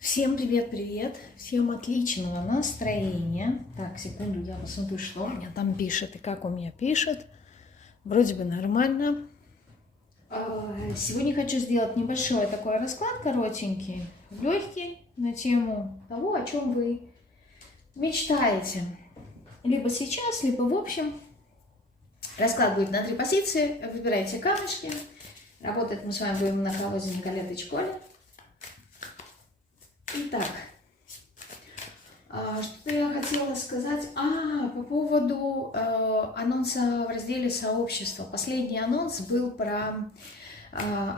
Всем привет-привет, всем отличного настроения. Так, секунду, я посмотрю, что у меня там пишет и как у меня пишет. Вроде бы нормально. Сегодня хочу сделать небольшой такой расклад, коротенький, легкий, на тему того, о чем вы мечтаете. Либо сейчас, либо в общем. Расклад будет на 3 позиции. Выбирайте камешки. Работать мы с вами будем на колоде Николеты Чколи. Итак, что я хотела сказать? По поводу анонса в разделе «Сообщество». Последний анонс был про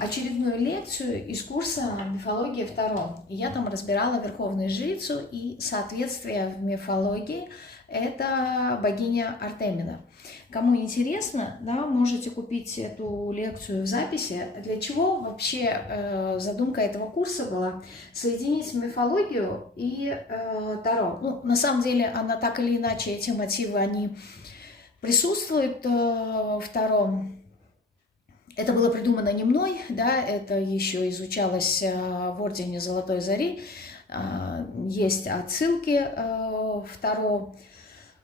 очередную лекцию из курса «Мифология Таро». И я там разбирала Верховную Жрицу и соответствие в мифологии. Это богиня Артемида. Кому интересно, да, можете купить эту лекцию в записи. Для чего вообще задумка этого курса была? Соединить мифологию и Таро. Ну, на самом деле, она так или иначе, эти мотивы, они присутствуют в Таро. Это было придумано не мной, да, это еще изучалось в Ордене Золотой Зари. Есть отсылки в Таро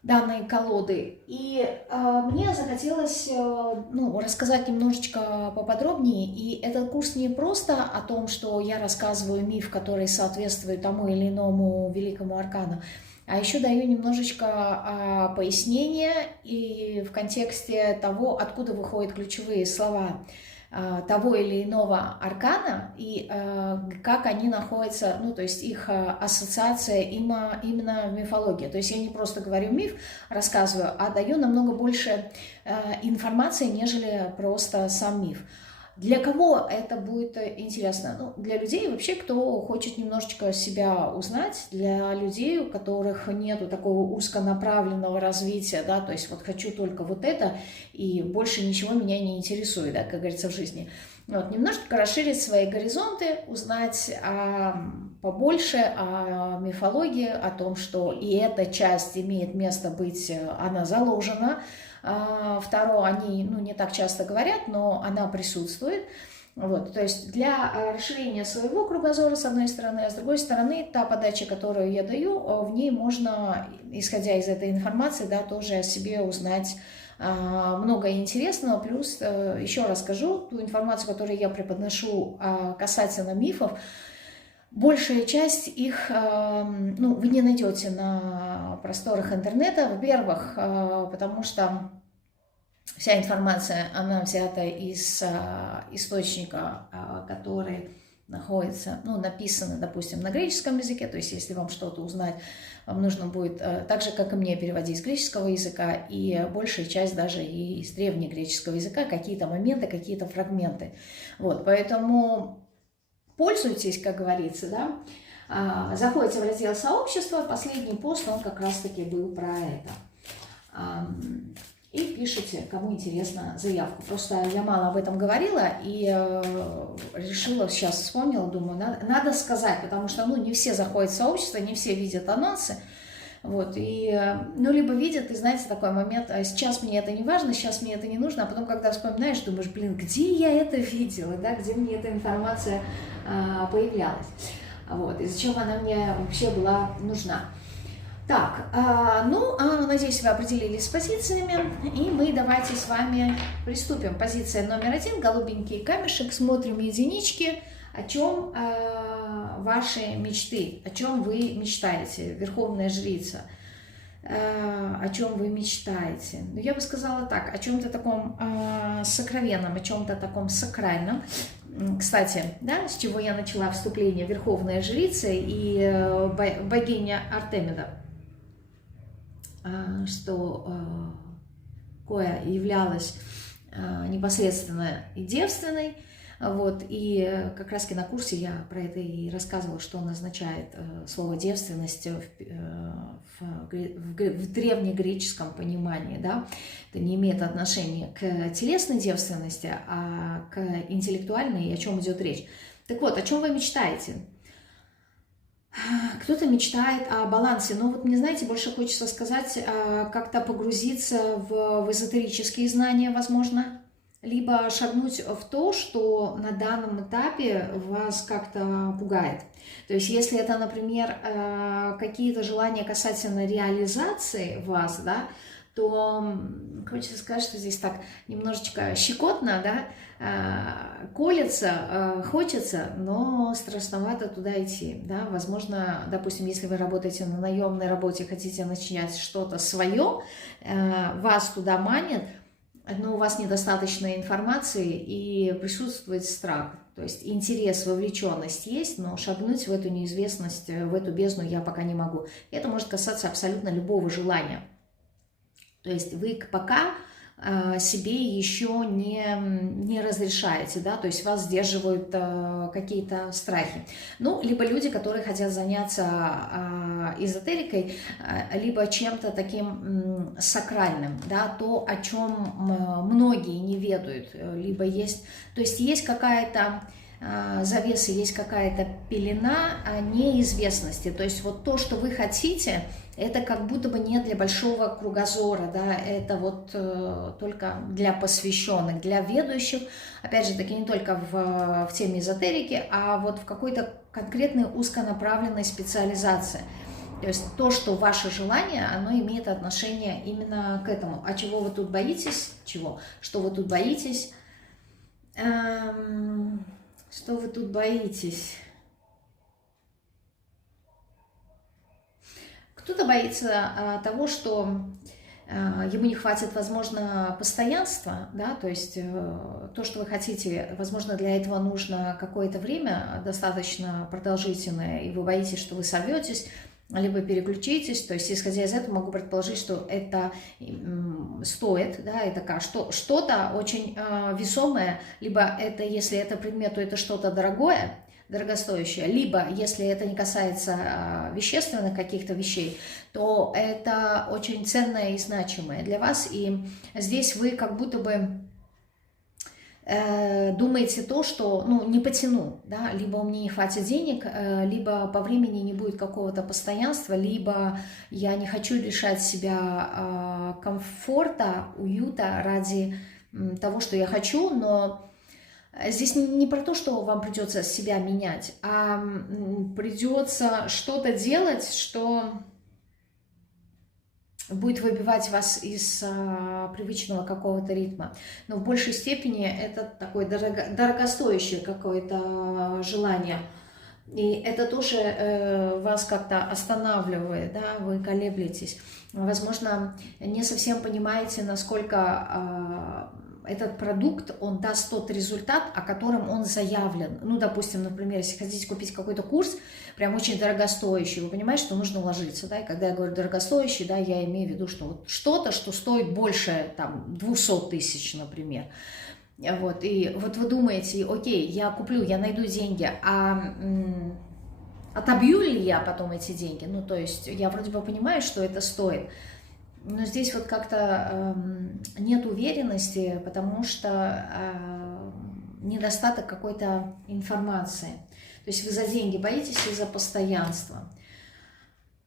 данной колоды. И мне захотелось рассказать немножечко поподробнее. И этот курс не просто о том, что я рассказываю миф, который соответствует тому или иному великому аркану, а еще даю немножечко пояснения и в контексте того, откуда выходят ключевые слова того или иного аркана и как они находятся, ну, то есть их ассоциация именно в мифологии. То есть я не просто говорю миф, рассказываю, а даю намного больше информации, нежели просто сам миф. Для кого это будет интересно? Ну, для людей вообще, кто хочет немножечко себя узнать, для людей, у которых нету такого узконаправленного развития, да, то есть вот хочу только вот это, и больше ничего меня не интересует, да, как говорится, в жизни. Вот, немножечко расширить свои горизонты, узнать побольше о мифологии, о том, что и эта часть имеет место быть, она заложена. Таро они не так часто говорят, но она присутствует. Вот, то есть для расширения своего кругозора, с одной стороны, а с другой стороны, та подача, которую я даю, в ней можно, исходя из этой информации, да, тоже о себе узнать много интересного. Плюс еще расскажу ту информацию, которую я преподношу касательно мифов. Большая часть их вы не найдете на просторах интернета. Во-первых, потому что вся информация, она взята из источника, который находится, написано, допустим, на греческом языке. То есть, если вам что-то узнать, вам нужно будет, так же, как и мне, переводить с греческого языка, и большая часть даже и из древнегреческого языка, какие-то моменты, какие-то фрагменты. Вот, поэтому пользуйтесь, как говорится, да. Заходите в раздел «Сообщество». Последний пост, он как раз-таки был про это. И пишите, кому интересно, заявку. Просто я мало об этом говорила и решила, сейчас вспомнила, думаю, надо сказать, потому что, не все заходят в сообщество, не все видят анонсы. Вот, и, либо видят, и знаете, такой момент, сейчас мне это не важно, сейчас мне это не нужно, а потом, когда вспоминаешь, думаешь, где я это видела, да, где мне эта информация появлялась, вот, и зачем она мне вообще была нужна. Так, надеюсь, вы определились с позициями, и мы давайте с вами приступим. Позиция номер 1, голубенький камешек, смотрим единички, о чем ваши мечты, о чем вы мечтаете, Верховная Жрица, о чем вы мечтаете. Я бы сказала так, о чем-то таком сокровенном, о чем-то таком сакральном. Кстати, да, с чего я начала вступление, Верховная Жрица и богиня Артемида, что Коя являлась непосредственно и девственной. Вот, и как раз на курсе я про это и рассказывала, что он означает слово «девственность» в древнегреческом понимании. Да? Это не имеет отношения к телесной девственности, а к интеллектуальной, и о чем идет речь. Так вот, о чем вы мечтаете? Кто-то мечтает о балансе, но вот мне, знаете, больше хочется сказать, как-то погрузиться в эзотерические знания, возможно, либо шагнуть в то, что на данном этапе вас как-то пугает. То есть если это, например, какие-то желания касательно реализации вас, да, то хочется сказать, что здесь так немножечко щекотно, да, колется, хочется, но страшновато туда идти, да, возможно, допустим, если вы работаете на наемной работе, хотите начинать что-то свое, вас туда манит, но у вас недостаточно информации и присутствует страх. То есть интерес, вовлеченность есть, но шагнуть в эту неизвестность, в эту бездну я пока не могу. Это может касаться абсолютно любого желания. То есть вы пока себе еще не разрешаете, да, то есть вас сдерживают какие-то страхи. Ну, либо люди, которые хотят заняться эзотерикой, либо чем-то таким сакральным, да, то, о чем многие не ведают, либо есть, то есть есть какая-то завеса, есть какая-то пелена неизвестности, то есть вот то, что вы хотите, это как будто бы не для большого кругозора, да, это вот только для посвященных, для ведущих, опять же таки не только в теме эзотерики, а вот в какой-то конкретной узконаправленной специализации. То есть то, что ваше желание, оно имеет отношение именно к этому. А чего вы тут боитесь? Чего? Что вы тут боитесь? Что вы тут боитесь? Кто-то боится того, что ему не хватит, возможно, постоянства, да, то есть то, что вы хотите, возможно, для этого нужно какое-то время достаточно продолжительное, и вы боитесь, что вы сорветесь, либо переключитесь, то есть, исходя из этого, могу предположить, что это стоит, да, это что-то очень весомое, либо это, если это предмет, то это что-то дорогое, дорогостоящее, либо, если это не касается вещественных каких-то вещей, то это очень ценное и значимое для вас, и здесь вы как будто бы думаете то, что, ну, не потяну, да, либо у меня не хватит денег, либо по времени не будет какого-то постоянства, либо я не хочу лишать себя комфорта, уюта ради того, что я хочу, но здесь не про то, что вам придется себя менять, а придется что-то делать, что будет выбивать вас из привычного какого-то ритма. Но в большей степени это такое дорогостоящее какое-то желание. И это тоже вас как-то останавливает, да, вы колеблетесь. Возможно, не совсем понимаете, насколько этот продукт, он даст тот результат, о котором он заявлен. Ну, допустим, например, если хотите купить какой-то курс, прям очень дорогостоящий, вы понимаете, что нужно вложиться, да, и когда я говорю дорогостоящий, да, я имею в виду, что вот что-то, что стоит больше, там, 200 тысяч, например. Вот, и вот вы думаете, окей, я куплю, я найду деньги, а отобью ли я потом эти деньги? Ну, то есть я вроде бы понимаю, что это стоит, но здесь вот как-то нет уверенности, потому что недостаток какой-то информации. То есть вы за деньги боитесь и за постоянство.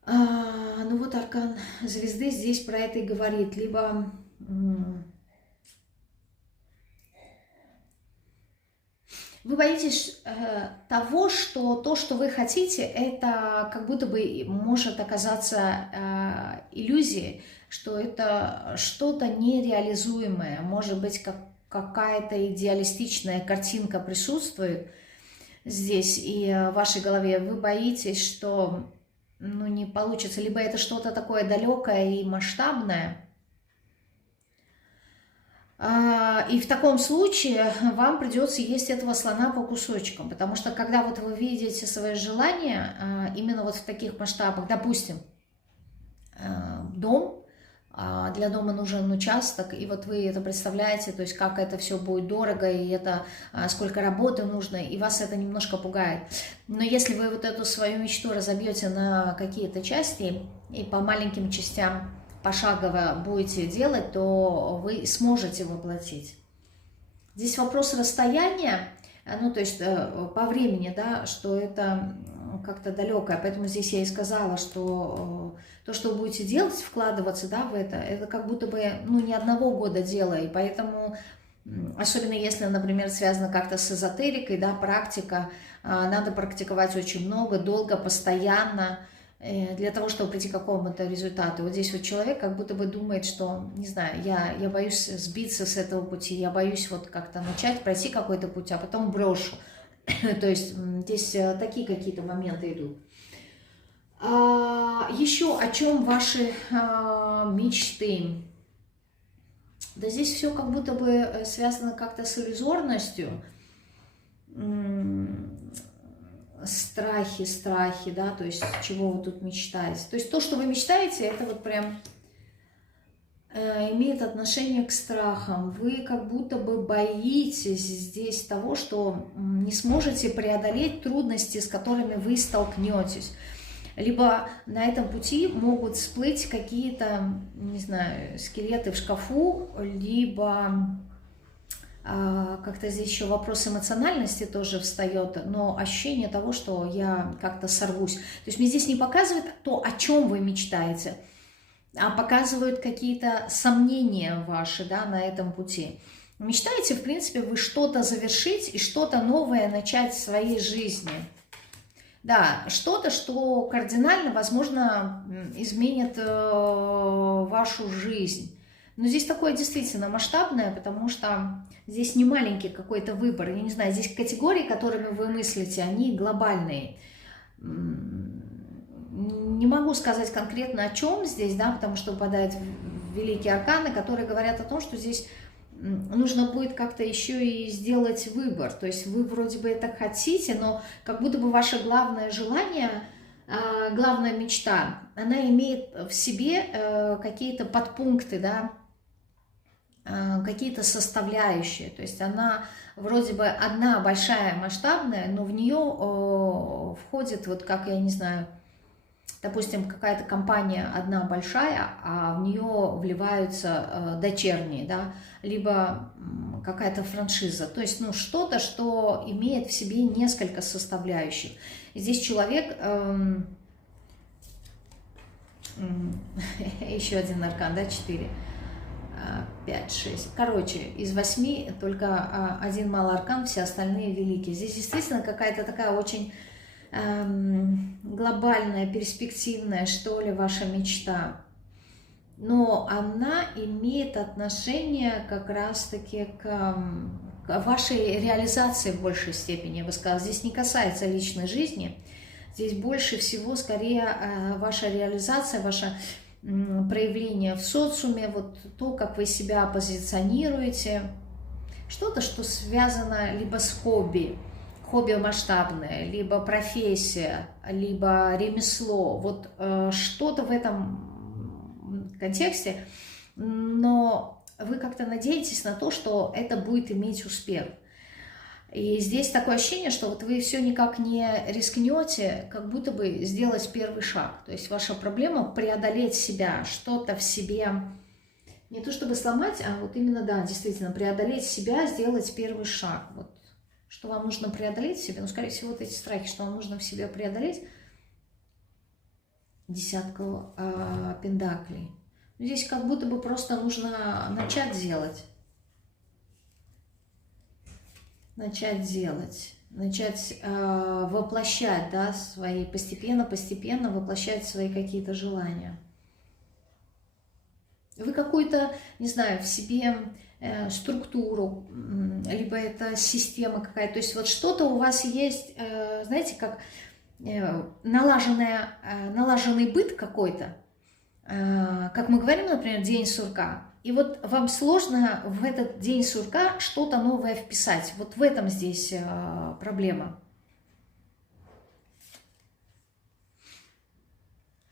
Ну вот аркан звезды здесь про это и говорит. Либо вы боитесь того, что то, что вы хотите, это как будто бы может оказаться иллюзией, что это что-то нереализуемое, может быть, какая-то идеалистичная картинка присутствует здесь и в вашей голове. Вы боитесь, что ну, не получится, либо это что-то такое далекое и масштабное. И в таком случае вам придется есть этого слона по кусочкам, потому что когда вот вы видите свои желания, именно вот в таких масштабах, допустим, дом, для дома нужен участок, и вот вы это представляете, то есть как это все будет дорого, и это сколько работы нужно, и вас это немножко пугает. Но если вы вот эту свою мечту разобьете на какие-то части и по маленьким частям пошагово будете делать, то вы сможете воплотить. Здесь вопрос расстояния, ну то есть по времени, да, что это как-то далекое, поэтому здесь я и сказала, что то, что вы будете делать, вкладываться, да, в это как будто бы, ну, не одного года дело, и поэтому Особенно если, например, связано как-то с эзотерикой, да, практика, надо практиковать очень много, долго, постоянно, для того, чтобы прийти к какому-то результату. Вот здесь вот человек как будто бы думает, что, не знаю, я боюсь сбиться с этого пути, я боюсь вот как-то начать, пройти какой-то путь, а потом брошу. То есть здесь такие какие-то моменты идут. Еще о чем ваши мечты? Да здесь все как будто бы связано как-то с иллюзорностью. Страхи, да, то есть чего вы тут мечтаете. То есть то, что вы мечтаете, это вот прям имеет отношение к страхам. Вы как будто бы боитесь здесь того, что не сможете преодолеть трудности, с которыми вы столкнетесь. Либо на этом пути могут всплыть какие-то, не знаю, скелеты в шкафу, либо как-то здесь еще вопрос эмоциональности тоже встает, но ощущение того, что я как-то сорвусь. То есть мне здесь не показывает то, о чем вы мечтаете, а показывают какие-то сомнения ваши, да, на этом пути. Мечтаете, в принципе, вы что-то завершить и что-то новое начать в своей жизни. Да, что-то, что кардинально, возможно, изменит вашу жизнь. Но здесь такое действительно масштабное, потому что здесь не маленький какой-то выбор. Я не знаю, здесь категории, которыми вы мыслите, они глобальные. Не могу сказать конкретно о чем здесь, да, потому что выпадают великие арканы, которые говорят о том, что здесь нужно будет как-то еще и сделать выбор. То есть вы вроде бы это хотите, но как будто бы ваше главное желание, главная мечта, она имеет в себе какие-то подпункты, да, какие-то составляющие. То есть она вроде бы одна большая, масштабная, но в нее входит, вот как, я не знаю, допустим, какая-то компания одна большая, а в нее вливаются дочерние, да, либо какая-то франшиза. То есть, ну, что-то, что имеет в себе несколько составляющих. И здесь человек... еще один аркан, да, 4, 5, 6. Короче, из 8 только один малый аркан, все остальные великие. Здесь действительно какая-то такая очень... глобальная, перспективная, что ли, ваша мечта, но она имеет отношение как раз-таки к вашей реализации в большей степени, я бы сказала. Здесь не касается личной жизни, здесь больше всего скорее ваша реализация, ваше проявление в социуме, вот то, как вы себя позиционируете, что-то, что связано либо с хобби масштабное, либо профессия, либо ремесло, вот что-то в этом контексте, но вы как-то надеетесь на то, что это будет иметь успех. И здесь такое ощущение, что вот вы все никак не рискнете, как будто бы сделать первый шаг. То есть ваша проблема преодолеть себя, что-то в себе, не то чтобы сломать, а вот именно, да, действительно, преодолеть себя, сделать первый шаг. Вот. Что вам нужно преодолеть в себе, ну, скорее всего, вот эти страхи, что вам нужно в себе преодолеть, десятка пентаклей. Здесь как будто бы просто нужно начать делать. Начать воплощать, да, свои, постепенно воплощать свои какие-то желания. Вы какую-то, не знаю, в себе структуру, либо это система какая-то, то есть вот что-то у вас есть, знаете, как налаженный быт какой-то, как мы говорим, например, день сурка, и вот вам сложно в этот день сурка что-то новое вписать, вот в этом здесь проблема.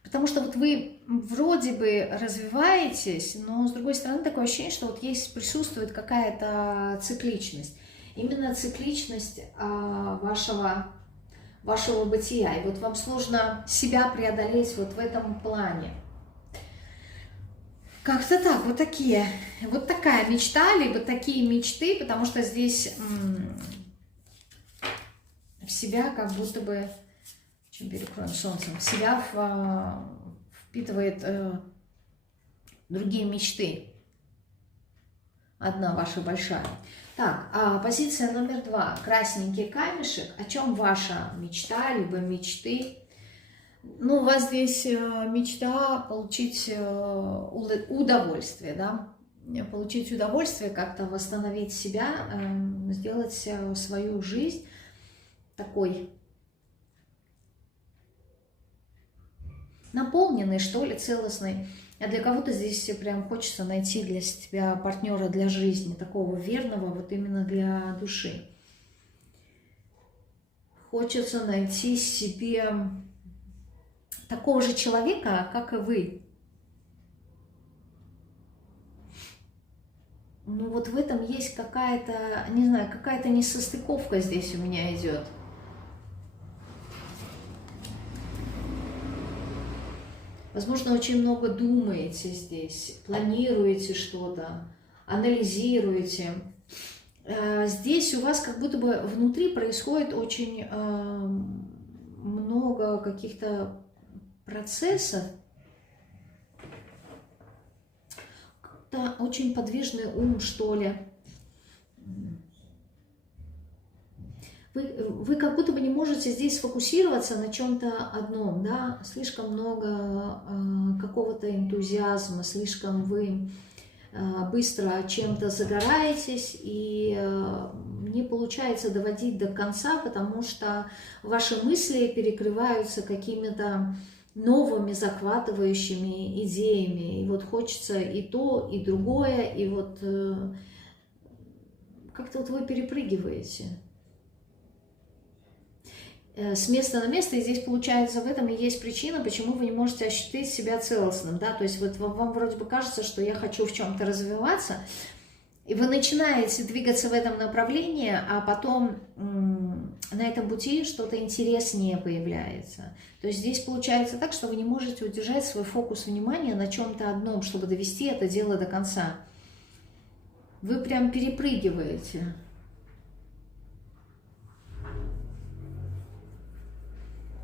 Потому что вот вы вроде бы развиваетесь, но с другой стороны такое ощущение, что вот есть, присутствует какая-то цикличность. Именно цикличность вашего бытия. И вот вам сложно себя преодолеть вот в этом плане. Как-то так, вот такая мечта, либо такие мечты, потому что здесь в себя как будто бы... перекроем солнцем, в себя впитывает другие мечты. одна ваша большая. Так, а позиция номер 2. Красненький камешек. О чем ваша мечта, либо мечты? Ну, у вас здесь мечта получить удовольствие, да? Получить удовольствие, как-то восстановить себя, сделать свою жизнь такой наполненной, что ли, целостной. А для кого-то здесь прям хочется найти для себя партнера для жизни, такого верного, вот именно для души. Хочется найти себе такого же человека, как и вы. Ну вот в этом есть какая-то, не знаю, какая-то несостыковка здесь у меня идет. Возможно, очень много думаете здесь, планируете что-то, анализируете. Здесь у вас как будто бы внутри происходит очень много каких-то процессов. Как-то очень подвижный ум, что ли. Вы как будто бы не можете здесь сфокусироваться на чем-то одном, да, слишком много какого-то энтузиазма, слишком вы быстро чем-то загораетесь, и не получается доводить до конца, потому что ваши мысли перекрываются какими-то новыми захватывающими идеями, и вот хочется и то, и другое, и вот как-то вот вы перепрыгиваете с места на место, и здесь получается в этом и есть причина, почему вы не можете ощутить себя целостным, да, то есть вот вам вроде бы кажется, что я хочу в чем-то развиваться, и вы начинаете двигаться в этом направлении, а потом на этом пути что-то интереснее появляется. То есть здесь получается так, что вы не можете удержать свой фокус внимания на чем-то одном, чтобы довести это дело до конца. Вы прям перепрыгиваете.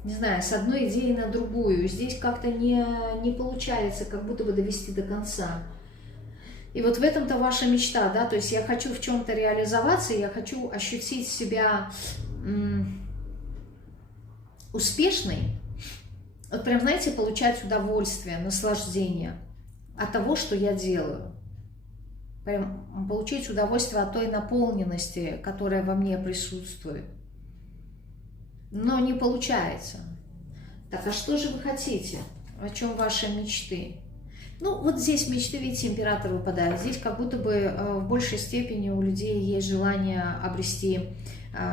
Не знаю, с одной идеи на другую. Здесь как-то не получается, как будто бы довести до конца. И вот в этом-то ваша мечта, да, то есть я хочу в чем-то реализоваться, я хочу ощутить себя успешной, вот прям, знаете, получать удовольствие, наслаждение от того, что я делаю. Прям получить удовольствие от той наполненности, которая во мне присутствует. Но не получается. Так, а что же вы хотите? О чем ваши мечты? Ну, вот здесь мечты, видите, император выпадает. Здесь как будто бы в большей степени у людей есть желание обрести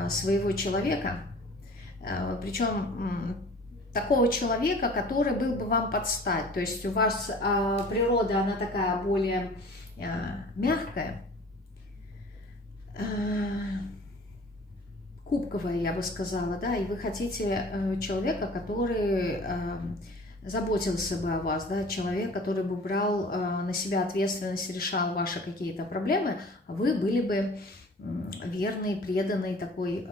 своего человека. Причем такого человека, который был бы вам под стать. То есть у вас природа, она такая более мягкая, кубковая, я бы сказала, да, и вы хотите человека, который заботился бы о вас, да, человек, который бы брал на себя ответственность, решал ваши какие-то проблемы, а вы были бы верный, преданный такой,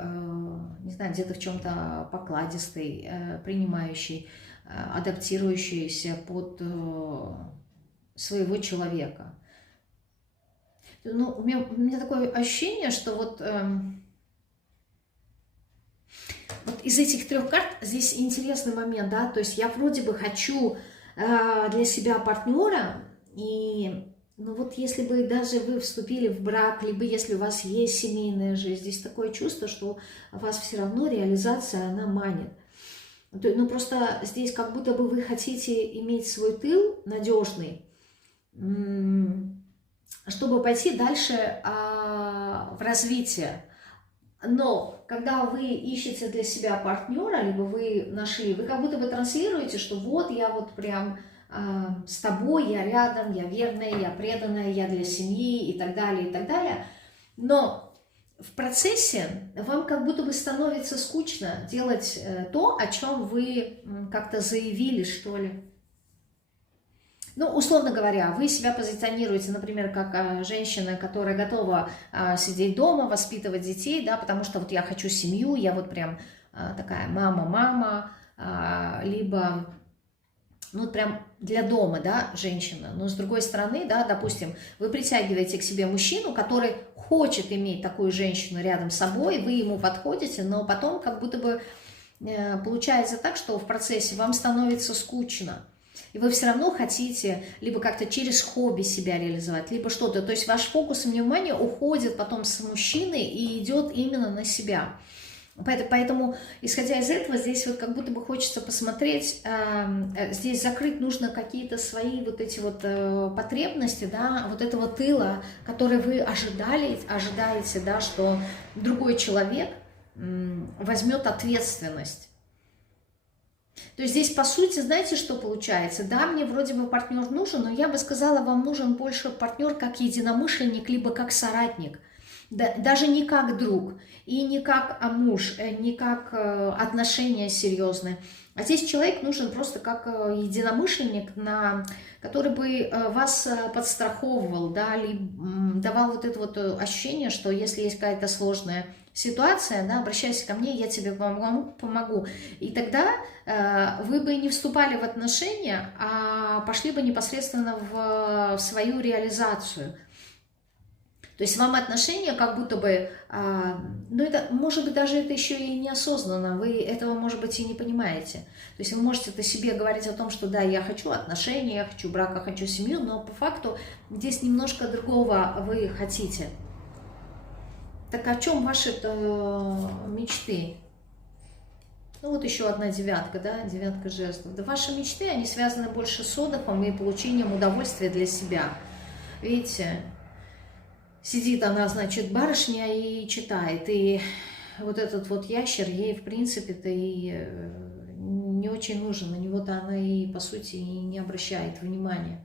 не знаю, где-то в чем-то покладистый, принимающий, адаптирующийся под своего человека. Ну, у меня такое ощущение, что вот из этих 3 карт здесь интересный момент, да, то есть я вроде бы хочу для себя партнера, и ну вот если бы даже вы вступили в брак, либо если у вас есть семейная жизнь, здесь такое чувство, что вас все равно реализация, она манит. Ну просто здесь как будто бы вы хотите иметь свой тыл надежный, чтобы пойти дальше в развитие. Но когда вы ищете для себя партнера, либо вы нашли, вы как будто бы транслируете, что вот я вот прям с тобой, я рядом, я верная, я преданная, я для семьи и так далее, и так далее. Но в процессе вам как будто бы становится скучно делать то, о чем вы как-то заявили, что ли. Ну, условно говоря, вы себя позиционируете, например, как женщина, которая готова сидеть дома, воспитывать детей, да, потому что вот я хочу семью, я вот прям такая мама-мама, либо ну, прям для дома, да, женщина. Но с другой стороны, да, допустим, вы притягиваете к себе мужчину, который хочет иметь такую женщину рядом с собой, вы ему подходите, но потом как будто бы получается так, что в процессе вам становится скучно. И вы все равно хотите либо как-то через хобби себя реализовать, либо что-то. То есть ваш фокус внимания уходит потом с мужчины и идет именно на себя. Поэтому, исходя из этого, здесь вот как будто бы хочется посмотреть, здесь закрыть нужно какие-то свои вот эти вот потребности, да, вот этого тыла, который вы ожидаете, да, что другой человек возьмет ответственность. То есть здесь, по сути, знаете, что получается? Да, мне вроде бы партнер нужен, но я бы сказала, вам нужен больше партнер как единомышленник, либо как соратник. Даже не как друг и не как муж, не как отношения серьезные. А здесь человек нужен просто как единомышленник, который бы вас подстраховывал, да, давал вот это вот ощущение, что если есть какая-то сложная ситуация, да, обращайся ко мне, я тебе помогу. И тогда вы бы не вступали в отношения, а пошли бы непосредственно в свою реализацию. То есть вам отношения как будто бы, ну это, может быть, даже это еще и неосознанно, вы этого, может быть, и не понимаете. То есть вы можете это себе говорить о том, что да, я хочу отношения, я хочу брака, хочу семью, но по факту здесь немножко другого вы хотите. Так о чем ваши мечты? Ну вот еще одна девятка, да, девятка жезлов. Да ваши мечты, они связаны больше с отдыхом и получением удовольствия для себя. Видите? Сидит она, значит, барышня и читает, и вот этот вот ящер ей, в принципе-то, и не очень нужен, на него-то она и, по сути, и не обращает внимания.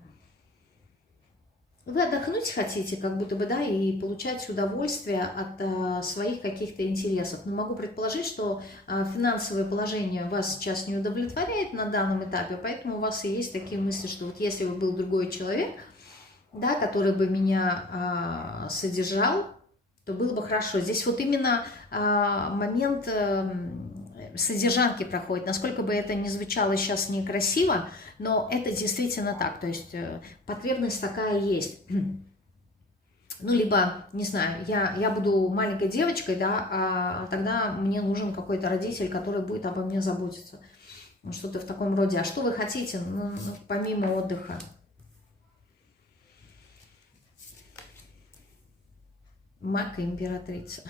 Вы отдохнуть хотите, как будто бы, да, и получать удовольствие от своих каких-то интересов. Но могу предположить, что финансовое положение вас сейчас не удовлетворяет на данном этапе, поэтому у вас и есть такие мысли, что вот если бы был другой человек, да, который бы меня содержал, то было бы хорошо. Здесь вот именно момент содержанки проходит. Насколько бы это ни звучало сейчас некрасиво, но это действительно так. То есть потребность такая есть. Ну, либо, не знаю, я буду маленькой девочкой, да, а тогда мне нужен какой-то родитель, который будет обо мне заботиться. Что-то в таком роде. А что вы хотите, ну, помимо отдыха? Маг и императрица.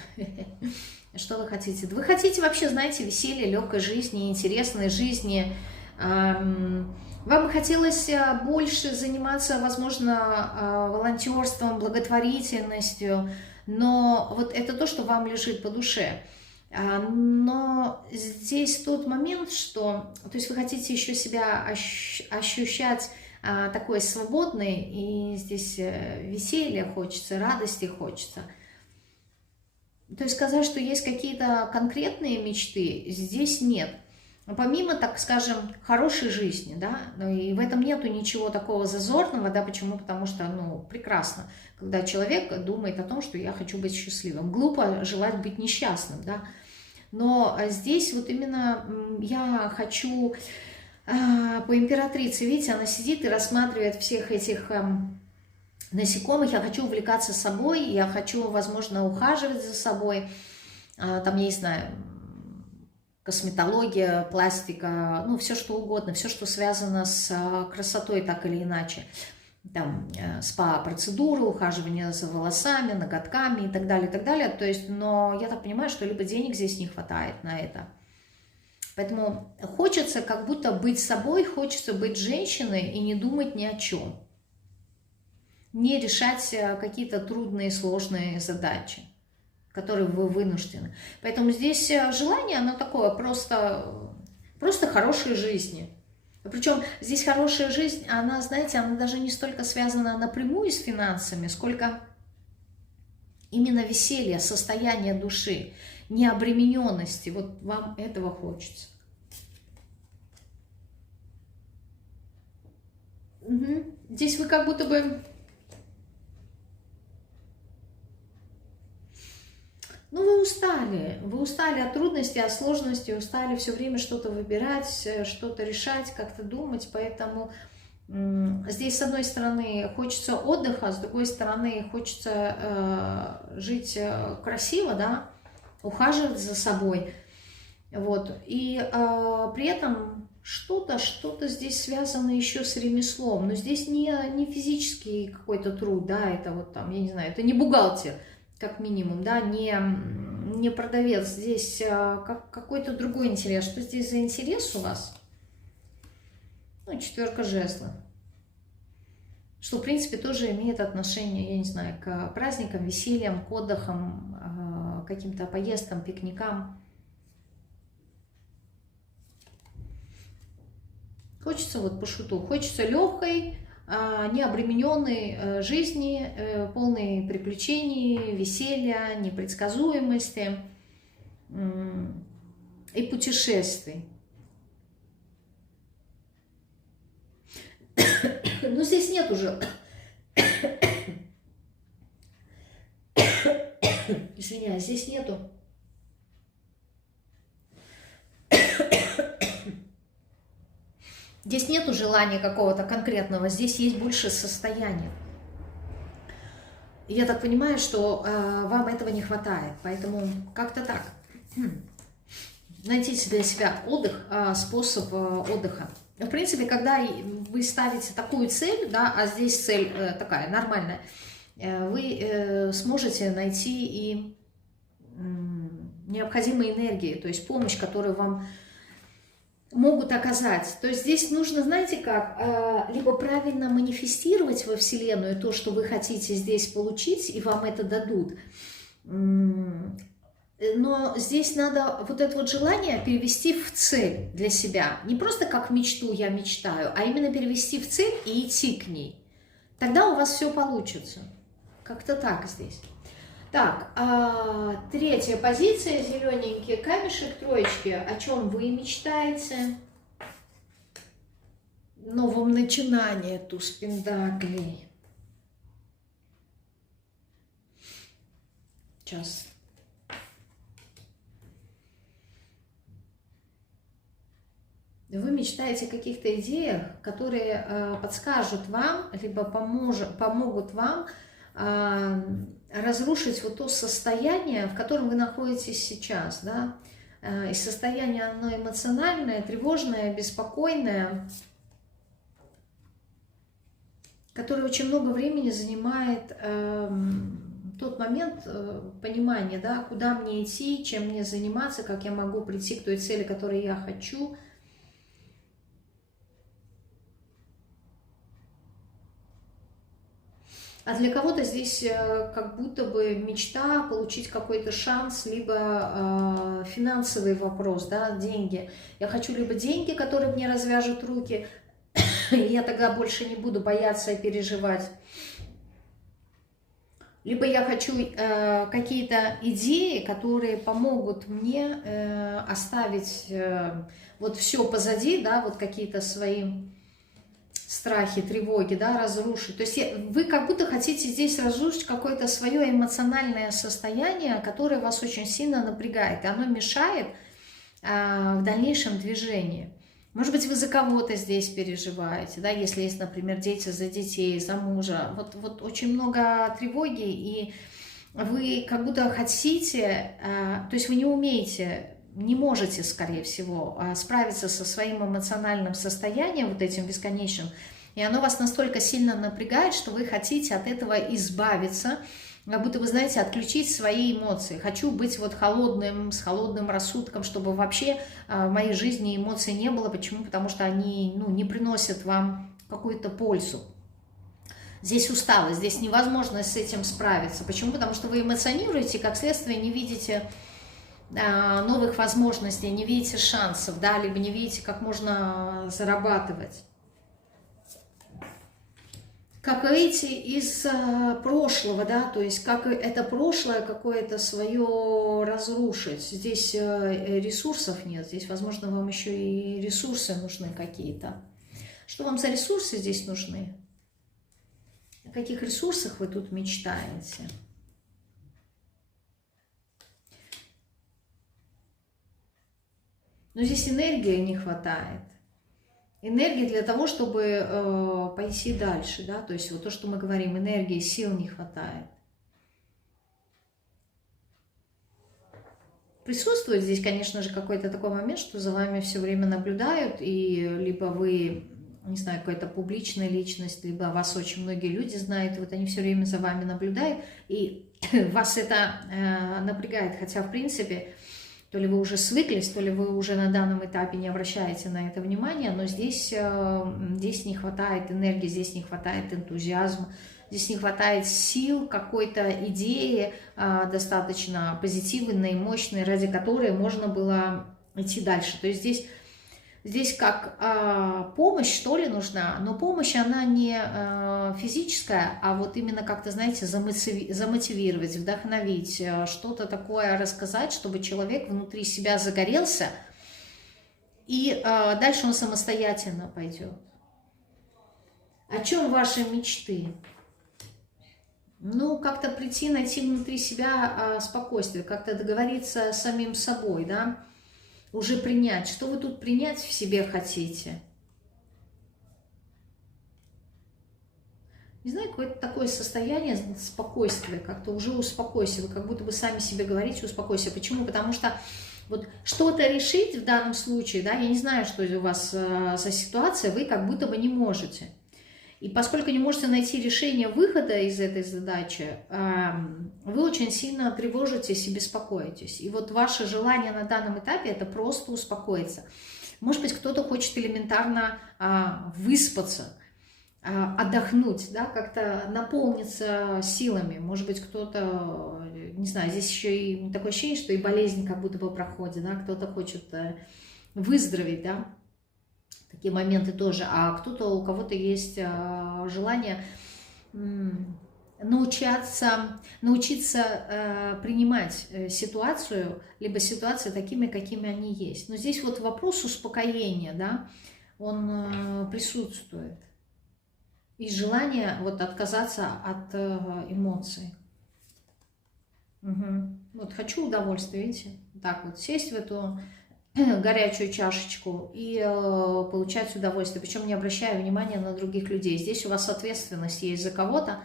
Что вы хотите? Вы хотите вообще, знаете, веселья, легкой жизни, интересной жизни. Вам бы хотелось больше заниматься, возможно, волонтерством, благотворительностью, но вот это то, что вам лежит по душе. Но здесь тот момент, что, то есть вы хотите еще себя ощущать такой свободной, и здесь веселья хочется, радости хочется. То есть сказать, что есть какие-то конкретные мечты, здесь нет. Помимо, так скажем, хорошей жизни, да, и в этом нету ничего такого зазорного, да, почему? Потому что, ну, прекрасно, когда человек думает о том, что я хочу быть счастливым. Глупо желать быть несчастным, да. Но здесь вот именно я хочу по императрице, видите, она сидит и рассматривает всех этих насекомых, я хочу увлекаться собой, я хочу, возможно, ухаживать за собой, там, я не знаю, косметология, пластика, ну, все что угодно, все, что связано с красотой так или иначе, там, спа-процедуры, ухаживание за волосами, ноготками и так далее, то есть, но я так понимаю, что либо денег здесь не хватает на это. Поэтому хочется как будто быть собой, хочется быть женщиной и не думать ни о чем. Не решать какие-то трудные, сложные задачи, которые вы вынуждены. Поэтому здесь желание, оно такое, просто хорошей жизни. Причем здесь хорошая жизнь, она, знаете, она даже не столько связана напрямую с финансами, сколько именно веселье, состояние души, необремененности. Вот вам этого хочется. Угу. Здесь вы как будто бы... Ну, вы устали от трудностей, от сложностей, устали все время что-то выбирать, что-то решать, как-то думать, поэтому здесь, с одной стороны, хочется отдыха, с другой стороны, хочется жить красиво, да, ухаживать за собой, вот, и при этом что-то здесь связано еще с ремеслом, но здесь не физический какой-то труд, да, это вот там, я не знаю, это не бухгалтер, как минимум, да, не продавец, здесь какой-то другой интерес. Что здесь за интерес у вас? Ну, 4 жезлов. Что, в принципе, тоже имеет отношение, я не знаю, к праздникам, весельям, к отдыхам, каким-то поездкам, пикникам. Хочется вот по шуту, хочется легкой, необремененной жизни, полной приключений, веселья, непредсказуемости и путешествий. Но здесь нет уже, извиняюсь, здесь нету желания какого-то конкретного, здесь есть больше состояния. Я так понимаю, что вам этого не хватает, поэтому как-то так. Найдите для себя отдых, способ отдыха. В принципе, когда вы ставите такую цель, да, а здесь цель такая нормальная, вы сможете найти и необходимые энергии, то есть помощь, которую вам могут оказать. То есть здесь нужно, знаете как, либо правильно манифестировать во Вселенную то, что вы хотите здесь получить, и вам это дадут. Но здесь надо вот это вот желание перевести в цель для себя. Не просто как мечту я мечтаю, а именно перевести в цель и идти к ней. Тогда у вас все получится. Как-то так здесь. Так, третья позиция, зелененький камешек, троечки. О чем вы мечтаете? Новом начинании, туз пентаклей. Сейчас. Вы мечтаете о каких-то идеях, которые подскажут вам, либо помогут вам разрушить вот то состояние, в котором вы находитесь сейчас, да, и состояние оно эмоциональное, тревожное, беспокойное, которое очень много времени занимает тот момент понимания, да, куда мне идти, чем мне заниматься, как я могу прийти к той цели, которую я хочу. А для кого-то здесь как будто бы мечта получить какой-то шанс, либо финансовый вопрос, да, деньги. Я хочу либо деньги, которые мне развяжут руки, и я тогда больше не буду бояться и переживать. Либо я хочу какие-то идеи, которые помогут мне оставить вот все позади, да, вот какие-то свои страхи, тревоги, да, разрушить. То есть вы как будто хотите здесь разрушить какое-то свое эмоциональное состояние, которое вас очень сильно напрягает, и оно мешает в дальнейшем движении. Может быть, вы за кого-то здесь переживаете, да, если есть, например, дети, за детей, за мужа. Вот очень много тревоги, и вы как будто хотите, то есть вы не умеете, не можете, скорее всего, справиться со своим эмоциональным состоянием, вот этим бесконечным, и оно вас настолько сильно напрягает, что вы хотите от этого избавиться, как будто вы, знаете, отключить свои эмоции. Хочу быть вот холодным, с холодным рассудком, чтобы вообще в моей жизни эмоций не было. Почему? Потому что они, ну, не приносят вам какую-то пользу. Здесь усталость, здесь невозможно с этим справиться. Почему? Потому что вы эмоционируете, и как следствие не видите новых возможностей, не видите шансов, да, либо не видите, как можно зарабатывать. Как выйти из прошлого, да, то есть как это прошлое какое-то свое разрушить. Здесь ресурсов нет, здесь, возможно, вам еще и ресурсы нужны какие-то. Что вам за ресурсы здесь нужны? О каких ресурсах вы тут мечтаете? Но здесь энергии не хватает. Энергии для того, чтобы пойти дальше, да, то есть вот то, что мы говорим, энергии, сил не хватает. Присутствует здесь, конечно же, какой-то такой момент, что за вами все время наблюдают, и либо вы, не знаю, какая-то публичная личность, либо вас очень многие люди знают, и вот они все время за вами наблюдают, и вас это напрягает, хотя, в принципе, то ли вы уже свыклись, то ли вы уже на данном этапе не обращаете на это внимания, но здесь не хватает энергии, здесь не хватает энтузиазма, здесь не хватает сил, какой-то идеи достаточно позитивной, мощной, ради которой можно было идти дальше. То есть здесь как помощь, что ли, нужна, но помощь, она не физическая, а вот именно как-то, знаете, замотивировать, вдохновить, что-то такое рассказать, чтобы человек внутри себя загорелся, и дальше он самостоятельно пойдет. О чем ваши мечты? Ну, как-то прийти, найти внутри себя спокойствие, как-то договориться с самим собой, да, уже принять. Что вы тут принять в себе хотите? Не знаю, какое-то такое состояние спокойствия, как-то уже успокойся, вы как будто бы сами себе говорите успокойся. Почему? Потому что вот что-то решить в данном случае, да, я не знаю, что у вас за ситуация, вы как будто бы не можете. И поскольку не можете найти решение выхода из этой задачи, вы очень сильно тревожитесь и беспокоитесь. И вот ваше желание на данном этапе – это просто успокоиться. Может быть, кто-то хочет элементарно выспаться, отдохнуть, да, как-то наполниться силами. Может быть, кто-то, не знаю, здесь еще и такое ощущение, что и болезнь как будто бы проходит, да, кто-то хочет выздороветь, да. Такие моменты тоже, а кто-то, у кого-то есть желание научиться принимать ситуацию, либо ситуации такими, какими они есть. Но здесь вот вопрос успокоения, да, он присутствует. И желание вот отказаться от эмоций. Угу. Вот хочу удовольствия, видите, так вот сесть в эту горячую чашечку и получать удовольствие, причем не обращая внимания на других людей. Здесь у вас ответственность есть за кого-то,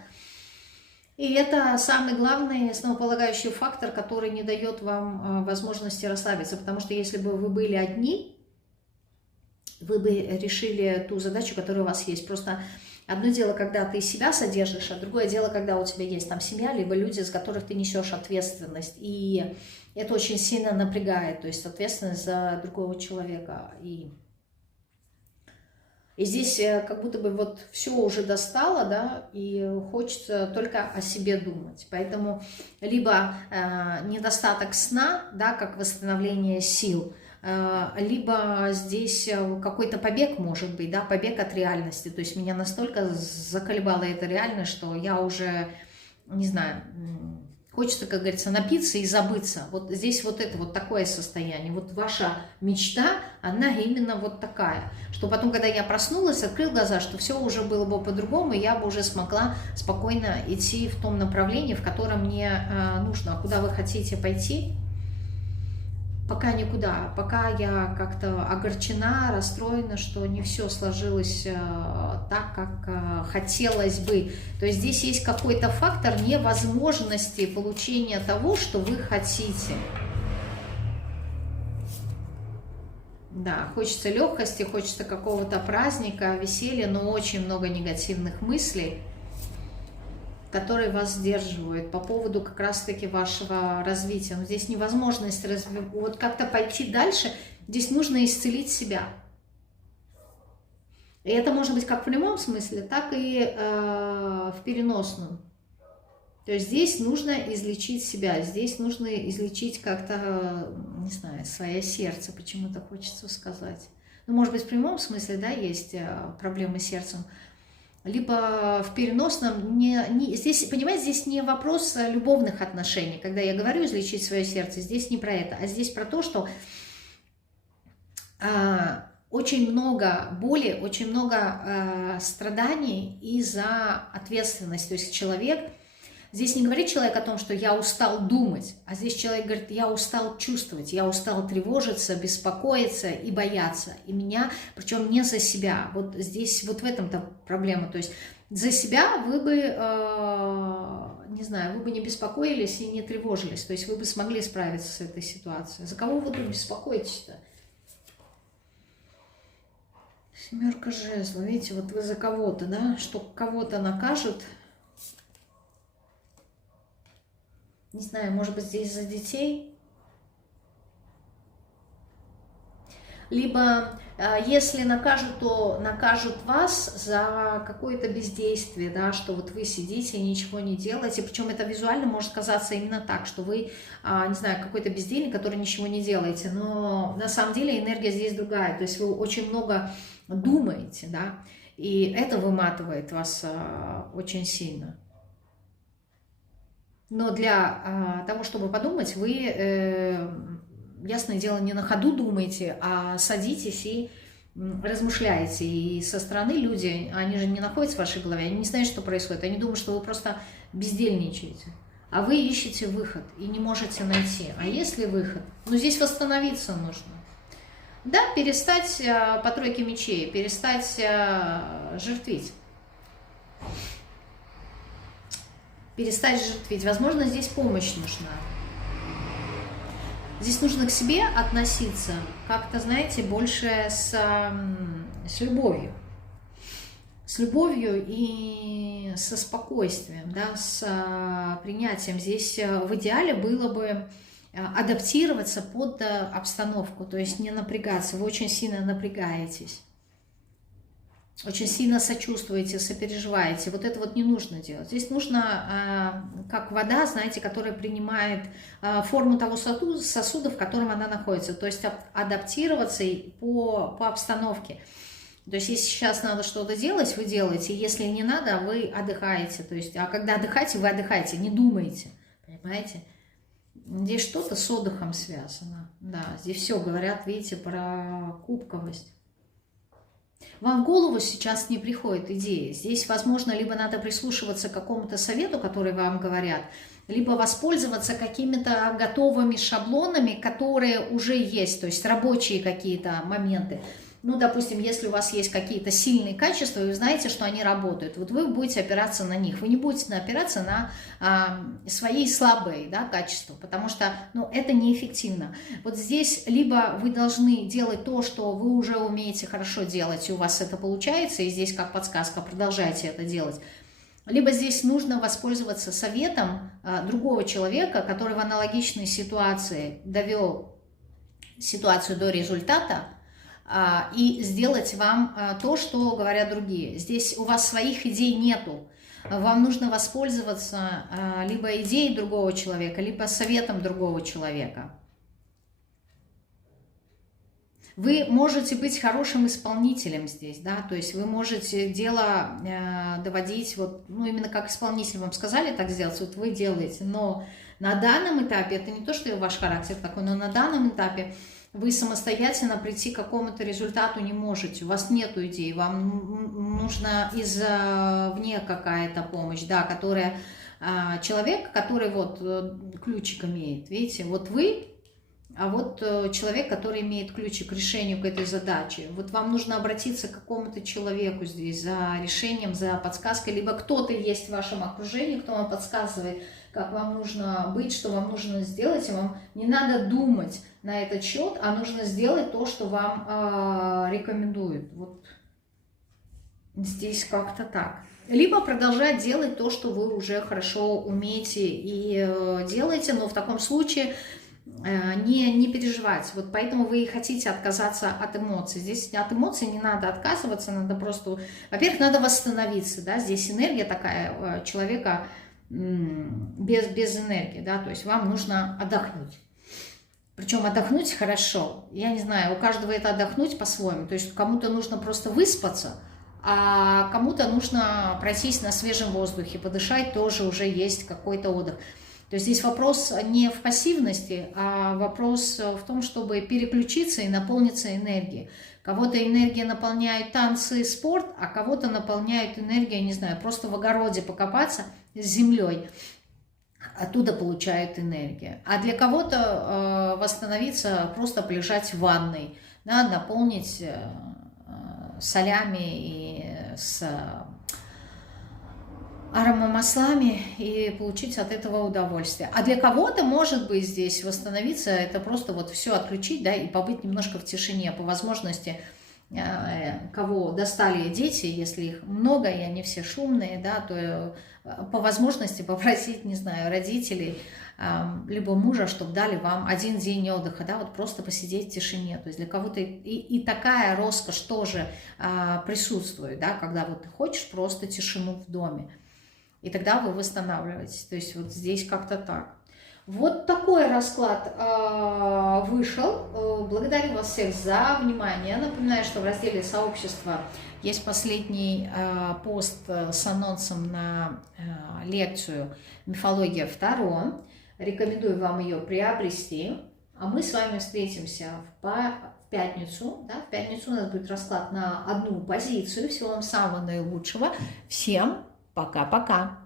и это самый главный основополагающий фактор, который не дает вам возможности расслабиться, потому что если бы вы были одни, вы бы решили ту задачу, которая у вас есть. Просто одно дело, когда ты себя содержишь, а другое дело, когда у тебя есть там семья, либо люди, с которых ты несешь ответственность, и это очень сильно напрягает, то есть ответственность за другого человека. И здесь как будто бы вот все уже достало, да, и хочется только о себе думать. Поэтому либо недостаток сна, да, как восстановление сил, либо здесь какой-то побег, может быть, да, побег от реальности. То есть меня настолько заколебала эта реальность, что я уже, не знаю, хочется, как говорится, напиться и забыться. Вот здесь вот это вот такое состояние. Вот ваша мечта, она именно вот такая. Что потом, когда я проснулась, открыла глаза, что все уже было бы по-другому, и я бы уже смогла спокойно идти в том направлении, в котором мне нужно. А куда вы хотите пойти? Пока никуда, пока я как-то огорчена, расстроена, что не все сложилось так, как хотелось бы. То есть здесь есть какой-то фактор невозможности получения того, что вы хотите. Да, хочется легкости, хочется какого-то праздника, веселья, но очень много негативных мыслей, которые вас сдерживают по поводу как раз-таки вашего развития. Но здесь невозможность вот как-то пойти дальше, здесь нужно исцелить себя. И это может быть как в прямом смысле, так и в переносном. То есть здесь нужно излечить себя, здесь нужно излечить как-то, не знаю, свое сердце, почему-то хочется сказать. Ну, может быть, в прямом смысле, да, есть проблемы с сердцем, либо в переносном, здесь, понимаете, здесь не вопрос любовных отношений. Когда я говорю излечить свое сердце, здесь не про это, а здесь про то, что очень много боли, очень много страданий из-за ответственности. То есть человек Здесь не говорит человек о том, что я устал думать, а здесь человек говорит, я устал чувствовать, я устал тревожиться, беспокоиться и бояться. И меня, причем не за себя. Вот здесь, вот в этом-то проблема. То есть за себя вы бы, не знаю, вы бы не беспокоились и не тревожились. То есть вы бы смогли справиться с этой ситуацией. За кого вы тут беспокоитесь-то? Семерка жезлов. Видите, вот вы за кого-то, да, что кого-то накажут. Не знаю, может быть, здесь за детей? Либо, если накажут, то накажут вас за какое-то бездействие, да, что вот вы сидите и ничего не делаете. Причем это визуально может казаться именно так, что вы, не знаю, какой-то бездельник, который ничего не делаете. Но на самом деле энергия здесь другая. То есть вы очень много думаете, да, и это выматывает вас очень сильно. Но для того, чтобы подумать, вы, ясное дело, не на ходу думаете, а садитесь и размышляете. И со стороны люди, они же не находятся в вашей голове, они не знают, что происходит. Они думают, что вы просто бездельничаете. А вы ищете выход и не можете найти. А если выход? Ну, здесь восстановиться нужно. Да, перестать по тройке мечей, перестать жертвить. Перестать жертвить. Возможно, здесь помощь нужна. Здесь нужно к себе относиться как-то, знаете, больше с любовью. С любовью и со спокойствием, да, с принятием. Здесь в идеале было бы адаптироваться под обстановку, то есть не напрягаться. Вы очень сильно напрягаетесь. Очень сильно сочувствуете, сопереживаете. Вот это вот не нужно делать. Здесь нужно, как вода, знаете, которая принимает форму того сосуда, в котором она находится. То есть адаптироваться по обстановке. То есть если сейчас надо что-то делать, вы делаете. Если не надо, вы отдыхаете. То есть, а когда отдыхаете, вы отдыхаете, не думаете. Понимаете? Здесь что-то с отдыхом связано. Да, здесь все говорят, видите, про кубковость. Вам в голову сейчас не приходит идея. Здесь, возможно, либо надо прислушиваться к какому-то совету, который вам говорят, либо воспользоваться какими-то готовыми шаблонами, которые уже есть, то есть рабочие какие-то моменты. Ну, допустим, если у вас есть какие-то сильные качества, вы знаете, что они работают, вот вы будете опираться на них, вы не будете опираться на свои слабые, да, качества, потому что, ну, это неэффективно. Вот здесь либо вы должны делать то, что вы уже умеете хорошо делать, и у вас это получается, и здесь как подсказка, продолжайте это делать, либо здесь нужно воспользоваться советом другого человека, который в аналогичной ситуации довел ситуацию до результата, и сделать вам то, что говорят другие. Здесь у вас своих идей нету. Вам нужно воспользоваться либо идеей другого человека, либо советом другого человека. Вы можете быть хорошим исполнителем здесь, да, то есть вы можете дело доводить, вот, ну, именно как исполнитель вам сказали так сделать, вот вы делаете, но на данном этапе, это не то, что ваш характер такой, но на данном этапе вы самостоятельно прийти к какому-то результату не можете, у вас нет идей, вам нужна извне какая-то помощь, да, которая, человек, который вот ключик имеет, видите, вот вы, а вот человек, который имеет ключик к решению к этой задаче. Вот вам нужно обратиться к какому-то человеку здесь за решением, за подсказкой, либо кто-то есть в вашем окружении, кто вам подсказывает, как вам нужно быть, что вам нужно сделать, и вам не надо думать на этот счет, а нужно сделать то, что вам рекомендуют. Вот здесь как-то так. Либо продолжать делать то, что вы уже хорошо умеете и делаете, но в таком случае не переживать. Вот поэтому вы и хотите отказаться от эмоций. Здесь от эмоций не надо отказываться, надо просто... Во-первых, надо восстановиться, да, здесь энергия такая человека без энергии, да, то есть вам нужно отдохнуть. Причем отдохнуть хорошо. Я не знаю, у каждого это отдохнуть по-своему. То есть кому-то нужно просто выспаться, а кому-то нужно пройтись на свежем воздухе, подышать, тоже уже есть какой-то отдых. То есть здесь вопрос не в пассивности, а вопрос в том, чтобы переключиться и наполниться энергией. Кого-то энергия наполняет танцы, спорт, а кого-то наполняет энергия, не знаю, просто в огороде покопаться с землей. оттуда получают энергию. А для кого-то восстановиться, просто полежать в ванной, да, наполнить солями и с аромамаслами и получить от этого удовольствие. А для кого-то, может быть, здесь восстановиться, это просто вот все отключить, да, и побыть немножко в тишине, по возможности, кого достали дети, если их много, и они все шумные, да, то по возможности попросить, не знаю, родителей, либо мужа, чтобы дали вам один день отдыха, да, вот просто посидеть в тишине. То есть для кого-то и такая роскошь тоже присутствует, да, когда вот ты хочешь просто тишину в доме. И тогда вы восстанавливаетесь. То есть вот здесь как-то так. Вот такой расклад вышел. Благодарю вас всех за внимание. Напоминаю, что в разделе «Сообщество» есть последний пост с анонсом на лекцию «Мифология Таро». Рекомендую вам ее приобрести. А мы с вами встретимся в пятницу. Да? В пятницу у нас будет расклад на одну позицию. Всего вам самого наилучшего. Всем пока-пока.